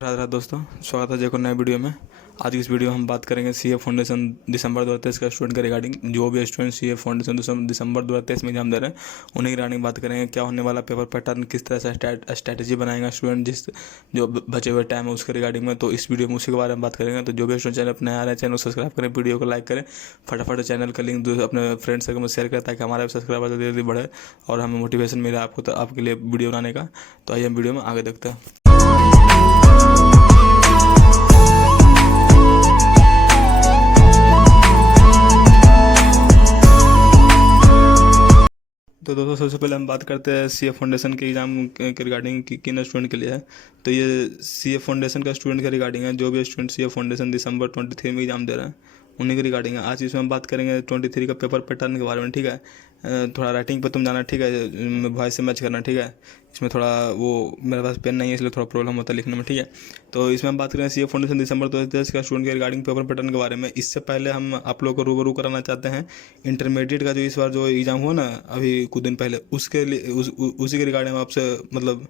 राधे राधे दोस्तों, स्वागत है जय को नए वीडियो में। आज की इस वीडियो में हम बात करेंगे सीए फाउंडेशन दिसंबर 2023 का स्टूडेंट के रिगार्डिंग। जो भी स्टूडेंट सीए फाउंडेशन दिसंबर 2023 में एग्जाम दे रहे हैं उन्हीं की रिगार्डिंग बात करेंगे। क्या होने वाला पेपर पैटर्न, किस तरह से स्ट्रैटेजी बनाएगा स्टूडेंट जिस जो बचे हुए टाइम है उसके रिगार्डिंग में। तो इस वीडियो में उसी के बारे में बात करेंगे। तो जो भी स्टूडेंट चैनल अपने आ रहे हैं चैनल को सब्सक्राइब करें, वीडियो को लाइक करें, फटाफट चैनल का लिंक अपने फ्रेंड सर्कल में शेयर करें ताकि हमारा सब्सक्राइबर धीरे धीरे बढ़े और हमें मोटिवेशन मिले आपको तो आपके लिए वीडियो बनाने का। तो आइए हम वीडियो में आगे देखते हैं। तो दोस्तों सबसे पहले हम बात करते हैं सीए फाउंडेशन के एग्ज़ाम के रिगार्डिंग किन स्टूडेंट के लिए है। तो ये सीए फाउंडेशन का स्टूडेंट के रिगार्डिंग है। जो भी स्टूडेंट सीए फाउंडेशन दिसंबर 23 में एग्जाम दे रहे हैं उन्हीं के रिगार्डिंग है। आज इसमें हम बात करेंगे 23 का पेपर पैटर्न के बारे में। ठीक है, थोड़ा राइटिंग पर तुम जाना, ठीक है, वॉइस से मैच करना। ठीक है, इसमें थोड़ा वो मेरे पास पेन नहीं है इसलिए थोड़ा प्रॉब्लम होता है लिखने में। ठीक है, तो इसमें हम बात करें सीए फाउंडेशन दिसंबर 2023 का स्टूडेंट के रिगार्डिंग पेपर पैटर्न के बारे में। इससे पहले हम आप लोगों को रूबरू कराना चाहते हैं इंटरमीडिएट का जो इस बार जो एग्ज़ाम हुआ ना अभी कुछ दिन पहले, उसके लिए उसी के रिगार्डिंग हम आपसे मतलब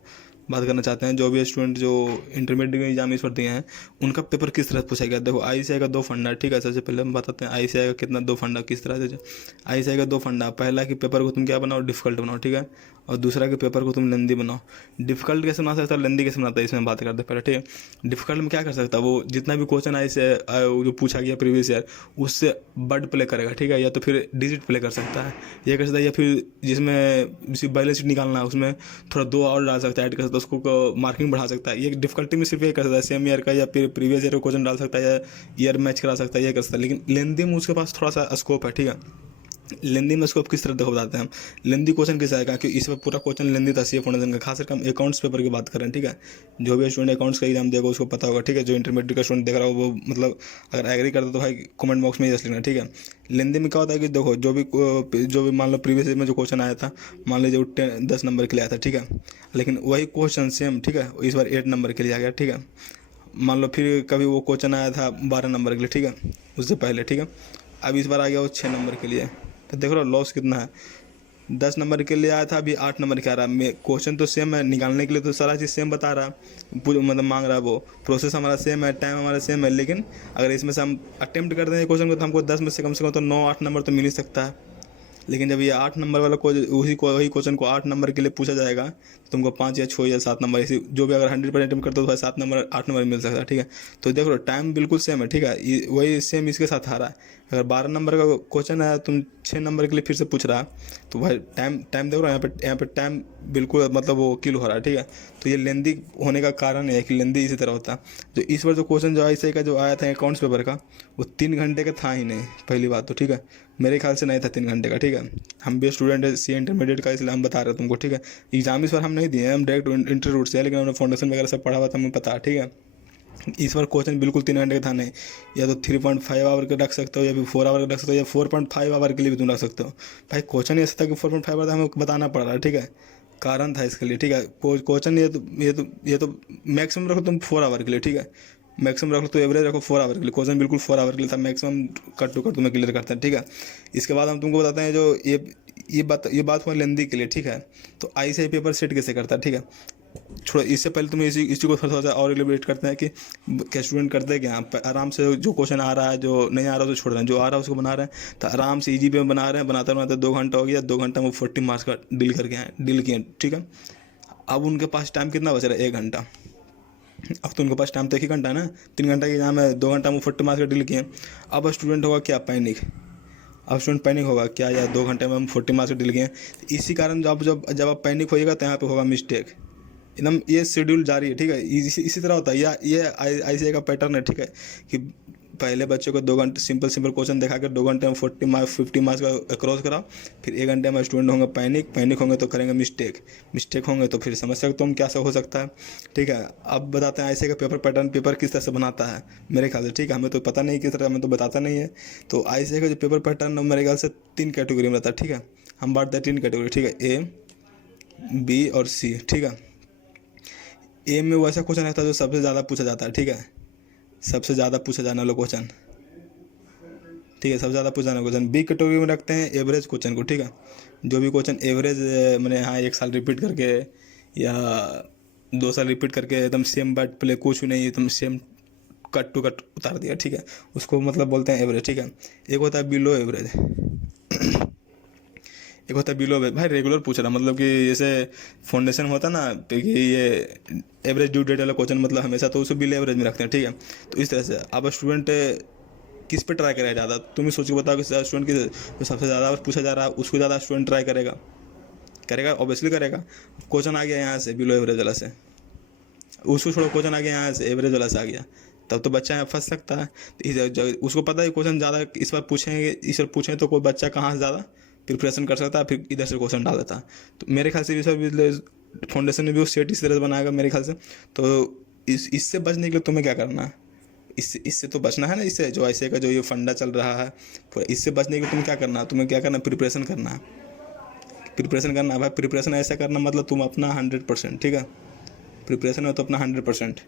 बात करना चाहते हैं। जो भी स्टूडेंट जो इंटरमीडिएट में एग्जाम इस बार दिए हैं उनका पेपर किस तरह पूछा गया। देखो आईसीआई का दो फंडा, ठीक है, सबसे पहले हम बताते हैं आईसीआई का कितना दो फंडा किस तरह से। आईसीआई का दो फंडा, पहला कि पेपर को तुम क्या बनाओ, डिफिकल्ट बनाओ, ठीक है, और दूसरा कि पेपर को तुम लेंदी बनाओ। डिफिकल्ट कैसे बना सकता है, लेंदी कैसे बनाता है, इसमें बात करते हैं पहले। ठीक है, डिफिकल्ट में क्या कर सकता है, वो जितना भी क्वेश्चन आए से जो पूछा गया प्रीवियस ईयर उससे वर्ड प्ले करेगा, ठीक है, या तो फिर डिजिट प्ले कर सकता है, ये कर सकता है, या फिर जिसमें सिर्फ बैलेंस शीट निकालना है उसमें थोड़ा दो और डाल सकता है, ऐड कर सकता है, उसको मार्किंग बढ़ा सकता है। ये डिफिकल्टी में सिर्फ ये कर सकता है सेम ईयर का या फिर प्रीवियस ईयर का क्वेश्चन डाल सकता है या ईयर मैच करा सकता है, ये कर सकता है। लेकिन लेंदी में उसके पास थोड़ा सा स्कोप है। ठीक है, लेंदी में स्कोप किस तरह देखो बताते हैं हम। लेंदी क्वेश्चन किस आएगा, क्योंकि इस पर पूरा क्वेश्चन लेंदी था सीए फाउंडेशन का, खासकर हम अकाउंट्स पेपर की बात करें। ठीक है, जो भी स्टूडेंट अकाउंट्स का एग्जाम देगा उसको पता होगा। ठीक है, जो इंटरमीडिएट का स्टूडेंट देख रहा हो वो मतलब अगर एग्री करता तो भाई कमेंट बॉक्स में यस लिखना। ठीक है, लेंदी में क्या होता है कि देखो जो भी मान लो प्रीवियस में जो क्वेश्चन आया था, मान लीजिए 10 नंबर के लिए आया था, ठीक है, लेकिन वही क्वेश्चन सेम, ठीक है, इस बार 8 नंबर के लिए आ गया। ठीक है, मान लो फिर कभी वो क्वेश्चन आया था 12 नंबर के लिए, ठीक है, उससे पहले। ठीक है, अब इस बार आ गया वो 6 नंबर के लिए। तो देख लो लॉस कितना है। 10 नंबर के लिए आया था, अभी 8 नंबर के आ रहा है। क्वेश्चन तो सेम है, निकालने के लिए तो सारा चीज़ सेम बता रहा है, मतलब मांग रहा है, वो प्रोसेस हमारा सेम है, टाइम हमारा सेम है। लेकिन अगर इसमें से हम अटेम्प्ट करते हैं क्वेश्चन को तो हमको 10 में से कम तो 9-8 नंबर तो मिल ही सकता है। लेकिन जब ये 8 नंबर वाला वही क्वेश्चन को 8 नंबर के लिए पूछा जाएगा तो तुमको 5 या 6 या 7 नंबर ऐसे जो भी अगर 100% अटेम्प्ट करते हो तो 7 नंबर 8 नंबर मिल सकता है। ठीक है, तो देख लो टाइम बिल्कुल सेम है। ठीक है, वही सेम इसके साथ आ रहा है। अगर 12 नंबर का क्वेश्चन है तुम 6 नंबर के लिए फिर से पूछ रहा तो भाई टाइम देख रहा है यहाँ पे टाइम बिल्कुल मतलब वो किल हो रहा है। ठीक है, तो ये लेंदी होने का कारण है कि लेंदी इसी तरह होता है। जो इस बार जो क्वेश्चन जो ऐसे का जो आया था अकाउंट्स पेपर का वो 3 घंटे का था ही नहीं, पहली बात तो। ठीक है, मेरे ख्याल से नहीं था 3 घंटे का। ठीक है, हम भी स्टूडेंट है सी इंटरमीडिएट का इसलिए हम बता रहे हैं तुमको। ठीक है, एग्जाम इस बार हम नहीं दिए हैं, हम डायरेक्ट इंटर रूट से है, लेकिन हमने फाउंडेशन वगैरह सब पढ़ा हुआ था, हमें पता है। ठीक है, इस बार क्वेश्चन बिल्कुल 3 घंटे का था नहीं। या तो 3.5 आवर का रख सकते हो या फिर 4 आवर का रख सकते हो या 4.5 आवर के लिए भी तुम रख सकते हो। भाई क्वेश्चन ऐसा था कि 4.5 आवर था, हमें बताना पड़ रहा है। ठीक है, कारण था इसके लिए। ठीक है, क्वेश्चन ये तो मैक्सिमम रखो तुम 4 आवर के लिए। ठीक है, मैक्सिमम रख लो तो एवरेज रखो 4 आवर के लिए। क्वेश्चन बिल्कुल 4 आवर के लिए था, मैक्सिमम कट टू कट तुम्हें क्लियर करते हैं। ठीक है, इसके बाद हम तुमको बताते हैं जो ये बात हुआ लेंदी के लिए। ठीक है, तो आईसीआई पेपर सेट कैसे करता है। ठीक है, छोड़ो इससे पहले तुम्हें इसी को थोड़ा सा और एलिब्रेट करते हैं कि क्या स्टूडेंट करते हैं क्या आराम से जो क्वेश्चन आ रहा है, जो नहीं आ रहा है उसे छोड़ रहे हैं, जो आ रहा है उसको बना रहे हैं। तो आराम से इजी पे बना रहे हैं, बनाते बनाते 2 घंटा हो गया, 2 घंटा में 40 मार्क्स का डील किए। ठीक है, अब उनके पास टाइम कितना बच रहा है, 1 घंटा। अब तो उनके पास टाइम तो 1 ही घंटा है ना, 3 घंटा की एग्जाम है, 2 घंटा में 40 मार्क्स का डील किए। अब स्टूडेंट होगा क्या, पैनिक। अब स्टूडेंट पैनिक होगा क्या, यार 2 घंटे में हम 40 मार्क्स का डील किए। इसी कारण जब आप पैनिक होइएगा तो यहाँ पे होगा मिस्टेक। एकदम ये शेड्यूल जारी है। ठीक है, इसी तरह होता है, या ये आईसीआई का पैटर्न है। ठीक है, कि पहले बच्चों को 2 घंटे सिंपल क्वेश्चन दिखा कर 2 घंटे में 40 मार्क्स 50 मार्क्स का क्रॉस कराओ। फिर 1 घंटे में स्टूडेंट होंगे पैनिक होंगे तो करेंगे मिस्टेक होंगे तो फिर समझ सकते हो हम क्या सब हो सकता है। ठीक है, अब बताते हैं आईसीआई का पेपर पैटर्न, पेपर किस तरह से बनाता है मेरे ख्याल से। ठीक है, हमें तो पता नहीं किस तरह, हमें तो बताता नहीं है। तो आईसीआई का जो पेपर पैटर्न मेरे ख्याल से 3 कैटेगरी में रहता है। ठीक है, हम बांटते हैं 3 कैटेगरी। ठीक है, ए, बी और सी। ठीक है, ए में वैसा क्वेश्चन रहता है जो सबसे ज़्यादा पूछा जाता है। ठीक है, सबसे ज़्यादा पूछा जाने वाला क्वेश्चन। ठीक है, सबसे ज़्यादा पूछा जाने वाला क्वेश्चन। बी कैटेगरी में रखते हैं एवरेज क्वेश्चन को। ठीक है, जो भी क्वेश्चन एवरेज मैंने यहाँ 1 साल रिपीट करके या 2 साल रिपीट करके एकदम सेम वर्ड प्ले, कुछ नहीं एकदम सेम कट टू कट उतार दिया, ठीक है, उसको मतलब बोलते हैं एवरेज, ठीक है। एक होता है बिलो एवरेज, एक होता है बिलो भाई रेगुलर पूछ रहा, मतलब कि जैसे फाउंडेशन होता ना, तो कि ये एवरेज ड्यू डेट वाला क्वेश्चन मतलब हमेशा तो उसको बिलो एवरेज में रखते हैं, ठीक है। तो इस तरह से अब स्टूडेंट किस पे ट्राई करेगा ज़्यादा, तुम ही सोच के बताओ कि स्टूडेंट की जो सबसे ज़्यादा पूछा जा रहा है उसको ज़्यादा स्टूडेंट ट्राई करेगा, करेगा ऑब्वियसली करेगा। क्वेश्चन आ गया यहाँ से बिलो एवरेज वाला से, उसको छोड़ो क्वेश्चन आ गया यहाँ से एवरेज वाला से आ गया, तब तो बच्चा यहाँ फंस सकता है। तो उसको पता है क्वेश्चन ज़्यादा इस बार पूछेंगे, इस बार पूछें तो कोई बच्चा कहाँ से ज़्यादा प्रिपरेशन कर सकता है, फिर इधर से क्वेश्चन डाल देता है। तो मेरे ख्याल से इस बार फाउंडेशन में भी वो सेट इस तरह से बनाएगा मेरे ख्याल से। तो इससे बचने के लिए तुम्हें क्या करना है, इससे तो बचना है ना, इससे जो ऐसे का जो ये फंडा चल रहा है, इससे बचने के लिए तुम्हें क्या करना है, तुम्हें क्या करना है, प्रिपरेशन करना है, प्रिपरेशन करना है भाई। प्रिपरेशन ऐसा करना मतलब तुम अपना 100%, ठीक है, प्रिपरेशन हो तो अपना 100%।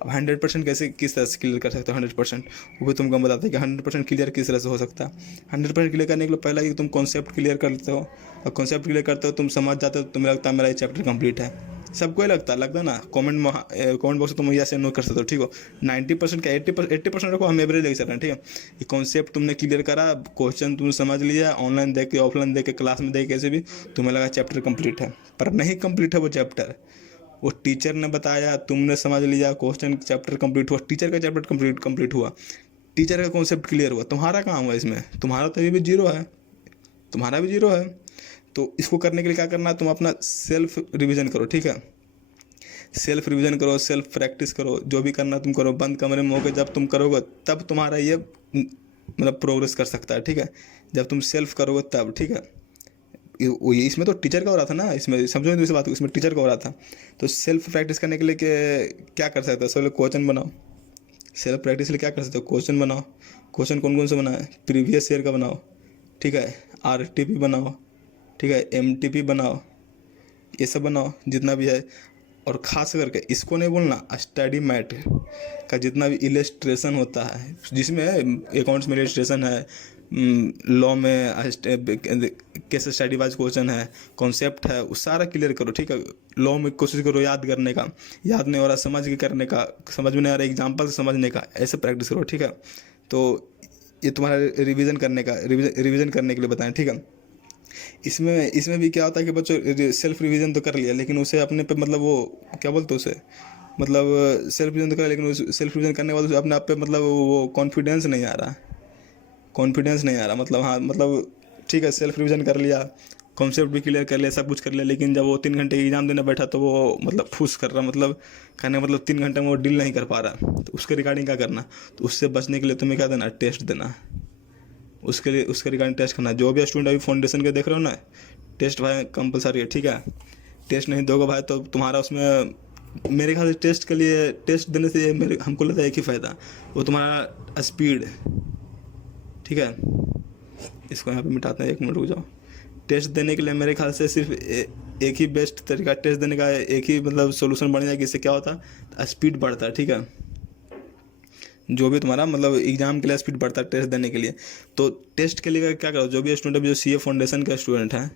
अब 100% कैसे किस तरह से क्लियर कर सकते हो 100%, वो भी तुमको हम बताते हैं कि 100% क्लियर किस तरह से हो सकता है। 100% क्लियर करने के लिए पहला कि तुम कॉन्सेप्ट क्लियर कर लेते हो, और कॉन्सेप्ट क्लियर करते हो तुम समझ जाते हो, तुम्हें लगता है मेरा ये चैप्टर कंप्लीट है। सबको ही लगता है ना, कमेंट बॉक्स में तुम यस या नो कर सकते हो, ठीक हो। 90% का 80% रखो, हम एवरेज लेके चल रहे हैं, ठीक है। ये कॉन्सेप्ट तुमने क्लियर करा, क्वेश्चन तुमने समझ लिया, ऑनलाइन देख के ऑफलाइन देख के क्लास में देख कैसे भी तुम्हें लगा चैप्टर कंप्लीट है, पर नहीं कंप्लीट है वो चैप्टर। वो टीचर ने बताया, तुमने समझ लिया, क्वेश्चन चैप्टर कंप्लीट हुआ, टीचर का चैप्टर कंप्लीट हुआ, टीचर का कॉन्सेप्ट क्लियर हुआ, तुम्हारा कहाँ हुआ इसमें, तुम्हारा तो ये भी जीरो है, तुम्हारा भी जीरो है। तो इसको करने के लिए क्या करना है, तुम अपना सेल्फ रिवीजन करो, ठीक है, सेल्फ रिवीजन करो, सेल्फ प्रैक्टिस करो, जो भी करना तुम करो, बंद कमरे में होकर जब तुम करोगे तब तुम्हारा ये मतलब प्रोग्रेस कर सकता है, ठीक है, जब तुम सेल्फ करोगे तब, ठीक है। इसमें तो टीचर का हो रहा था ना, इसमें समझो नहीं, दूसरी बात इसमें टीचर का हो रहा था। तो सेल्फ प्रैक्टिस करने के लिए क्या कर सकते हो, सब लोग क्वेश्चन बनाओ, सेल्फ प्रैक्टिस के लिए क्या कर सकते हो, क्वेश्चन बनाओ। क्वेश्चन कौन कौन से बनाए, प्रीवियस ईयर का बनाओ, ठीक है, RTP बनाओ, ठीक है, MTP बनाओ, ये सब बनाओ जितना भी है। और ख़ास करके इसको नहीं बोलना, स्टडी मैट का जितना भी इलस्ट्रेशन होता है, जिसमें अकाउंट्स में इलस्ट्रेशन है, लॉ में केस स्टडी वाइज क्वेश्चन है, कॉन्सेप्ट है, वो सारा क्लियर करो, ठीक है। लॉ में कोशिश करो याद करने का, याद नहीं हो रहा समझ के करने का, समझ में नहीं आ रहा एग्जाम्पल से समझने का, ऐसे प्रैक्टिस करो, ठीक है। तो ये तुम्हारा रिवीजन करने का, रिवीजन करने के लिए बताएं, ठीक है। इसमें भी क्या होता है कि बच्चों सेल्फ रिवीजन तो कर लिया, लेकिन उसे अपने पे मतलब वो क्या बोलते हैं उसे, मतलब सेल्फ रिवीजन तो कर, लेकिन उस सेल्फ रिवीजन करने के बाद उसे अपने आप पे मतलब वो कॉन्फिडेंस नहीं आ रहा, कॉन्फिडेंस नहीं आ रहा, मतलब हाँ मतलब ठीक है सेल्फ रिवीजन कर लिया, कॉन्सेप्ट भी क्लियर कर लिया, सब कुछ कर लिया, लेकिन जब वो 3 घंटे एग्जाम देने बैठा तो वो मतलब फूस कर रहा, मतलब कहने मतलब 3 घंटे में वो डील नहीं कर पा रहा। तो उसके रिगार्डिंग क्या करना, तो उससे बचने के लिए तुम्हें क्या देना, टेस्ट देना, उसके लिए उसके रिगार्डिंग टेस्ट करना। जो भी स्टूडेंट अभी फाउंडेशन के देख रहे हो ना, टेस्ट भाई कंपलसरी है, ठीक है। टेस्ट नहीं दोगे भाई तो तुम्हारा उसमें मेरे ख्याल से टेस्ट के लिए, टेस्ट देने से मेरे हमको लगता है एक ही फ़ायदा, वो तुम्हारा स्पीड, ठीक है। इसको यहाँ पे मिटाते हैं, 1 मिनट रुक जाओ। टेस्ट देने के लिए मेरे ख्याल से सिर्फ एक ही बेस्ट तरीका टेस्ट देने का, एक ही मतलब सोल्यूशन बन जाएगा, इससे क्या होता है स्पीड बढ़ता है, ठीक है। जो भी तुम्हारा मतलब एग्जाम के लिए स्पीड बढ़ता है टेस्ट देने के लिए। तो टेस्ट के लिए क्या करो, जो भी स्टूडेंट जो CA फाउंडेशन का स्टूडेंट है,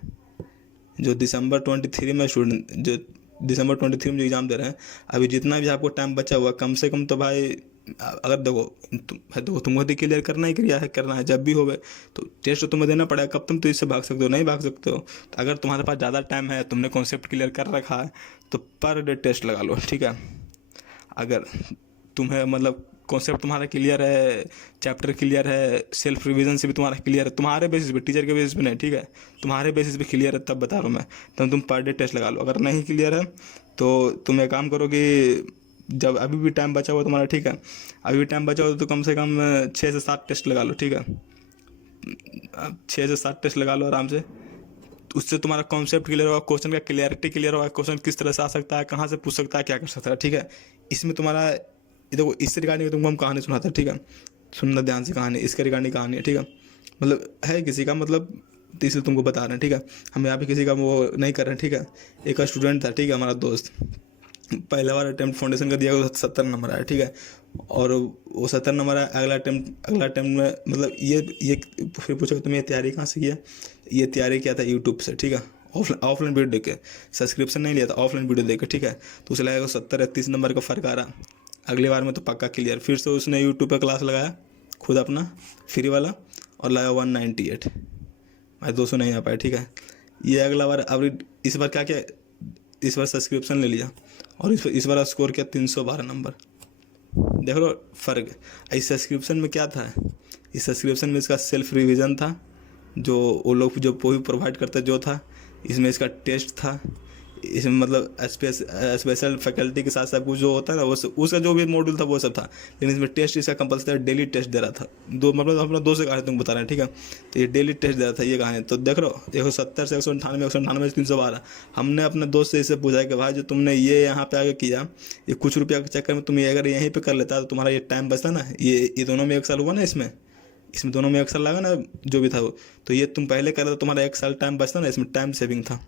जो दिसंबर 23 में स्टूडेंट जो दिसंबर 23 में जो एग्ज़ाम दे रहे हैं, अभी जितना भी आपको टाइम बचा हुआ कम से कम तो भाई अगर देखो तुमको तो क्लियर करना ही करना है जब भी होवे, तो टेस्ट तो तुम्हें देना पड़ेगा। कब तुम तो इससे भाग सकते हो, नहीं भाग सकते हो। तो अगर तुम्हारे पास ज़्यादा टाइम है, तुमने कॉन्सेप्ट क्लियर कर रखा है, तो पर डे टेस्ट लगा लो, ठीक है। अगर तुम्हें मतलब कॉन्सेप्ट तुम्हारा क्लियर है, चैप्टर क्लियर है, सेल्फ रिवीजन से भी तुम्हारा क्लियर है, तुम्हारे बेसिस पे, टीचर के बेसिस पे नहीं, ठीक है, तुम्हारे बेसिस पे क्लियर है, तब बता रहा हूँ मैं, तब तुम पर डे टेस्ट लगा लो। अगर नहीं क्लियर है तो तुम एक काम करो कि जब अभी भी टाइम बचा हुआ तुम्हारा, ठीक है, अभी भी टाइम बचा हुआ तो कम से कम 6 से 7 टेस्ट लगा लो, ठीक है। 6 से 7 टेस्ट लगा लो आराम से। उससे तुम्हारा कॉन्सेप्ट क्लियर होगा, क्वेश्चन का क्लियरिटी क्लियर होगा, क्वेश्चन किस तरह से आ सकता है, कहाँ से पूछ सकता है, क्या कर सकता है, ठीक है। इसमें तुम्हारा देखो इससे रिगार्डिंग तुमको हम कहानी सुनाते हैं, ठीक है, सुनना ध्यान से कहानी, इसके रिगार्डिंग कहानी है, ठीक है। मतलब है किसी का मतलब, तो इसलिए तुमको बता रहे हैं, ठीक है। हम यहाँ पे किसी का वो नहीं कर रहे हैं, ठीक है। एक स्टूडेंट था, ठीक है, हमारा दोस्त, पहला बार अटैम्प्ट फाउंडेशन का दिया, 70 नंबर आया, ठीक है। और वो 70 नंबर आया, अगला अटैम्प्ट में मतलब ये फिर पूछो तुम्हें ये तैयारी कहाँ से किया, ये तैयारी किया था यूट्यूब से, ठीक है। ऑफलाइन वीडियो देख के, सब्सक्रिप्शन नहीं लिया था, ऑफलाइन वीडियो देख के, ठीक है, तो उसे लगेगा 70-31 नंबर का फ़र्क आ रहा। अगली बार में तो पक्का क्लियर। फिर से उसने यूट्यूब पर क्लास लगाया खुद अपना फ्री वाला और लाया 198। भाई 200 नहीं आ पाया, ठीक है। ये अगला बार, अब इस बार क्या किया, इस बार सब्सक्रिप्शन ले लिया और इस बार स्कोर किया 312 नंबर। देख लो फ़र्क। इस सब्सक्रिप्शन में क्या था, इस सब्सक्रिप्शन में इसका सेल्फ रिवीजन था, जो वो लोग जो भी प्रोवाइड करते जो था। इसमें इसका टेस्ट था, इसमें मतलब स्पेशल फैकल्टी के साथ सब कुछ जो होता है ना, वो उसका जो भी मॉड्यूल था वो सब था। लेकिन इसमें टेस्ट इसका कंपलसरी डेली टेस्ट दे रहा था। मतलब अपना 2 से कहानी तुम बता रहे हैं, ठीक है। तो ये डेली टेस्ट दे रहा था ये कहानी। तो देख लो 170 से 198, 198 से 312। हमने अपने दोस्त से इससे पूछा कि भाई जो तुमने ये यहाँ पे आगे किया, ये कुछ रुपया के चक्कर में तुम ये अगर यहीं पर कर लेता तो तुम्हारा ये टाइम बचता ना। ये दोनों में 1 साल हुआ ना, इसमें दोनों में 1 साल लगा ना जो भी था वो। तो ये तुम पहले कर रहे तो तुम्हारा 1 साल टाइम बचता ना, इसमें टाइम सेविंग था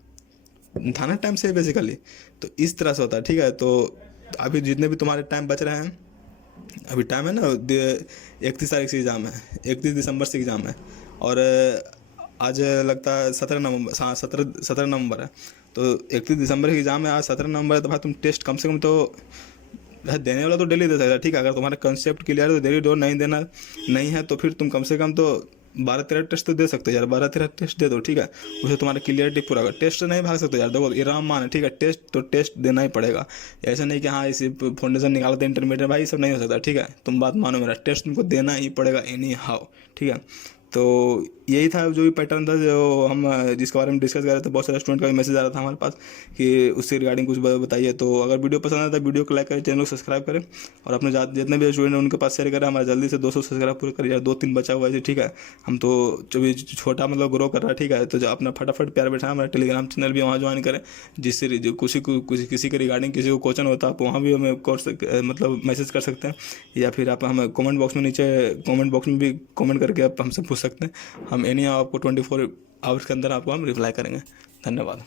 ना, टाइम से बेसिकली। तो इस तरह से होता है, ठीक है। तो अभी जितने भी तुम्हारे टाइम बच रहे हैं, अभी टाइम है ना 31 तारीख से एग्ज़ाम है, 31 दिसंबर से एग्ज़ाम है। और आज लगता है 17 नवंबर, हाँ 17 नवंबर है। तो 31 दिसंबर की एग्ज़ाम है, आज 17 नवंबर है। तो भाई तुम टेस्ट कम से कम तो देने वाला तो डेली दे सकता है, ठीक है। अगर तुम्हारा कंसेप्ट क्लियर है तो डेली दो, नहीं देना नहीं है तो फिर तुम कम से कम तो 12-13 टेस्ट तो दे सकते हो यार, 12-13 टेस्ट दे दो, ठीक है। उसे तुम्हारा क्लियरिटी पूरा होगा। टेस्ट नहीं भाग सकते यार, देखो ये राम मान है, ठीक है। टेस्ट तो टेस्ट देना ही पड़ेगा। ऐसा नहीं कि हाँ इसी फाउंडेशन निकालते इंटरमीडिएट, भाई ये सब नहीं हो सकता, ठीक है। तुम बात मानो मेरा, टेस्ट तुमको देना ही पड़ेगा एनी हाउ, ठीक है। तो यही था जो भी पैटर्न था जो हम जिसके बारे में डिस्कस कर रहे थे। बहुत सारे स्टूडेंट का भी मैसेज आ रहा था हमारे पास कि उससे रिगार्डिंग कुछ बताइए। तो अगर वीडियो पसंद आता है वीडियो को लाइक करें, चैनल को सब्सक्राइब करें और अपने जितने भी स्टूडेंट हैं उनके पास शेयर करें। हमारा जल्दी से 200 सब्सक्राइब पूरे करिए यार, 2-3 बचा हुआ है, ठीक है। हम तो जो भी छोटा मतलब ग्रो कर रहा है, ठीक है। तो जो अपना फटाफट प्यार बैठा, हमारा टेलीग्राम चैनल भी वहाँ ज्वाइन करें, जिससे जो किसी के रिगार्डिंग किसी को क्वेश्चन होता है आप वहाँ भी हमें मतलब मैसेज कर सकते हैं, या फिर आप हमें कमेंट बॉक्स में नीचे कमेंट बॉक्स में भी कमेंट करके आप हमसे पूछ सकते हैं। हम एनी आपको 24 आवर्स के अंदर आपको हम रिप्लाई करेंगे। धन्यवाद।